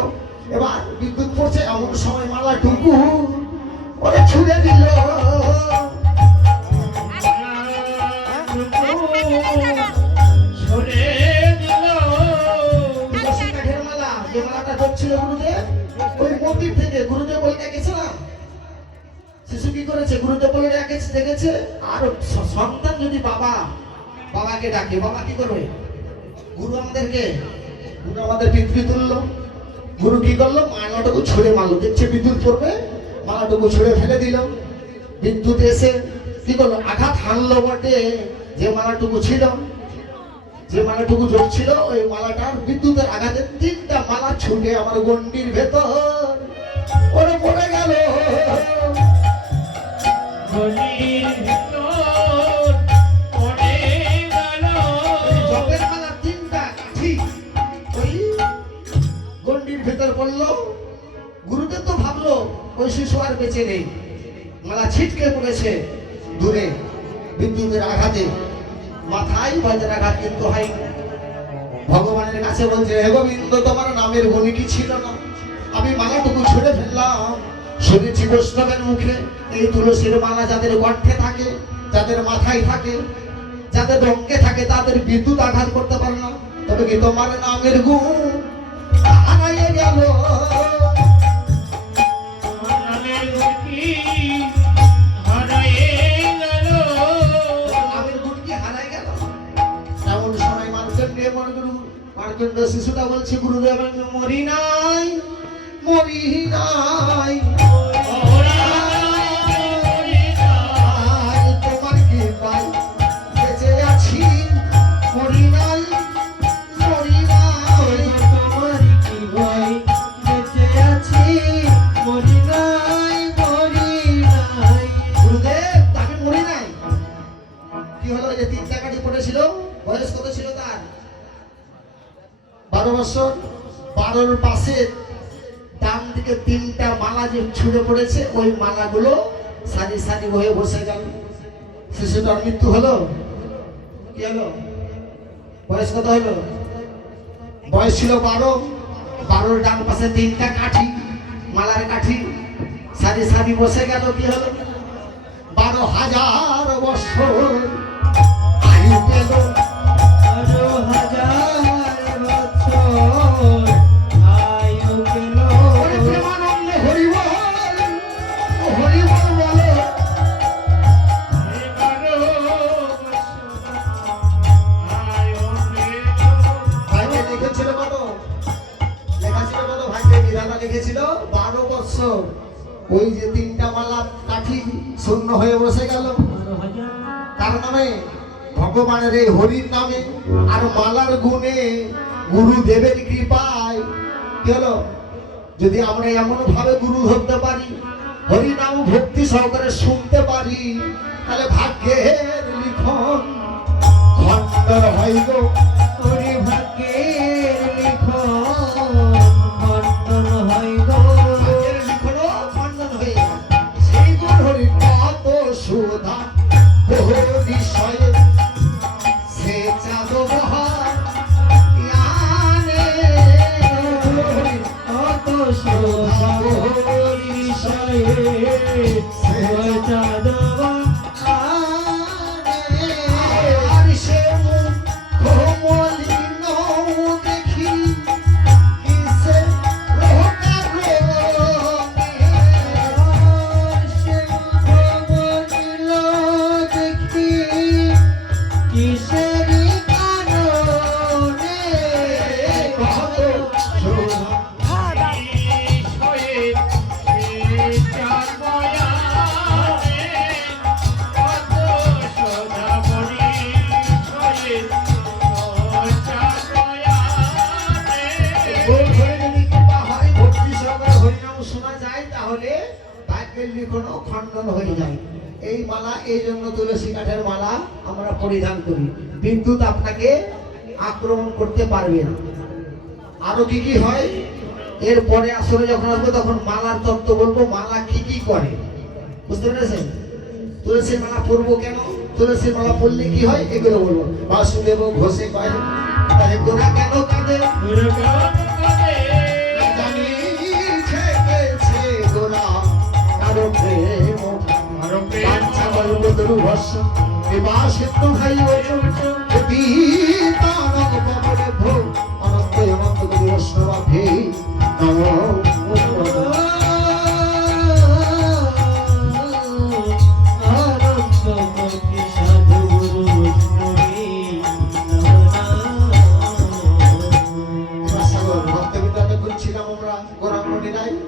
এবার বিদ্যুৎ পড়ছে, এমন সময় মালাটুকু ওরে ছুঁড়ে দিল। মালা, যে মালাটা ধরছিল গুরুদেব, ওই মন্দির থেকে গুরুদেব বইটা গেছে না, শিশু কি করেছে? গুরুদেব বলে দেখেছে। আর সন্তান যদি বাবাকে ডাকে, বাবা কি করবে? গুরু আমাদের পিতৃ তুল্য। গুরু কি করলো? মালাটুকু ছুঁড়ে মারলো, দেখছে বিদ্যুৎ পড়বে, মালাটুকু ছুঁড়ে ফেলে দিল। বিদ্যুৎ এসে কি করলো? আঘাত হানলো বটে। যে মালাটুকু ছিল, যে মালাটুকু জ্বলছিল, ওই মালাটার বিদ্যুতের আঘাতে 3টা মালা ছুটে আমার গণ্ডির ভেতর ওরে পড়ে গেল। জপের মালা 3টা কাঠি ওই গণ্ডির ভেতর পড়লো। গুরুদেব তো ভাবলো ওই শিশু আর বেঁচে নেই, মালা ছিটকে পড়েছে দূরে বিদ্যুতের আঘাতে, মাথায় বজ্রাঘাত কিন্তু হয়। ভগবানের কাছে বলছে, হে গোবিন্দ, তোমার নামের গুণী কি ছিল না? আমি মালাটুকু ছুঁড়ে ফেললাম। শুনেছি বৈষ্ণবের মুখে এই তুলসীর মালা যাদের কণ্ঠে থাকে, যাদের মাথায় থাকে, যাদের রঙে থাকে, তাদের বিদ্যুৎ আঘাত করতে পারে না। তবে কি তোমার নামের গুণ হারাইয়ে গেল? মার্কণ্ড শিশুটা বলছে, গুরুদেব আমি মরি নাই, মরি নাই, তোমার কৃপায় বেঁচে আছি, মরি নাই, মরি নাই, তোমার কৃপায় বেঁচে আছি, মরি নাই, মরি নাই। গুরুদেব তাকে মরি নাই। কি হলো? যে 3টা কাঠি পড়েছিল, বয়স কত ছিল তার? 12 বছর। 12-র পাশে ডান দিকে 3টা মালা যে ছুঁড়ে পড়েছে, ওই মালাগুলো সারি সারি হয়ে বসে গেল। শিশুটার মৃত্যু হলো। কি হলো? বয়স কত হলো? বয়স ছিল 12। 12-র ডান পাশে 3টা কাঠি, মালার কাঠি, সারি সারি বসে গেল। কি হলো? 12,000 বছর আয়ু পেল। 12,000 বছর আয়ু পেল। ওরে প্রেমানন্দে হরি বল, হরি বল বলো। ভাইকে লিখেছিল কত? লেখা ছিল কত? ভাইকে বিধাতা লিখেছিল 12 বছর। ওই যে 3টা মালা কাঠি শূন্য হয়ে বসে গেল। 12,000 তার নামে, ভগবানের এই হরির নামে আর মালার গুণে, গুরুদেবের কৃপায় কি হলো? যদি আমরা এমন ভাবে গুরু ধরতে পারি, হরি নাম ভক্তি সহকারে শুনতে পারি, তাহলে ভাগ্যের লিখন খণ্ডন হইব। ওরে ভাগ্যের লিখন খণ্ডন হইব। ভাগ্যের লিখনও খণ্ডন হইব। সেই গুণ হরি কত সুধা বহু বিষয়ে সে চাঁদ বহার জ্ঞানে। হরি কত শোভা বিষয়ে চাঁদব আর সে মুখ মলিন দেখি কিসে রোকারো। দেখি কিসেরি কারণে কত শোভা শোনা যায়, তাহলে ভাগ্যের লিখনও খণ্ডন হয়ে যায়। এই মালা এই জন্য তুলসী কাঠের মালা আমরা পরিধান করি। বিদ্যুৎ আপনাকে আক্রমণ করতে পারবে না। আরো কি কি হয় এরপরে আসলে যখন আসবো তখন মালার তত্ত্ব বলবো, মালা কি কি করে। বুঝতে পেরেছেন? তুলসীর মালা পরবো কেন, তুলসীর মালা পরলে কি হয়, এগুলো বলবো। বাসুদেব ঘোষে কয়, তাই গোনা কেন কাঁদে জানি ছেকেছে গোরা কারো প্রেম বাঞ্ছা বলব তরু ভস্য বিবাহ সিদ্ধ ভাই পিতা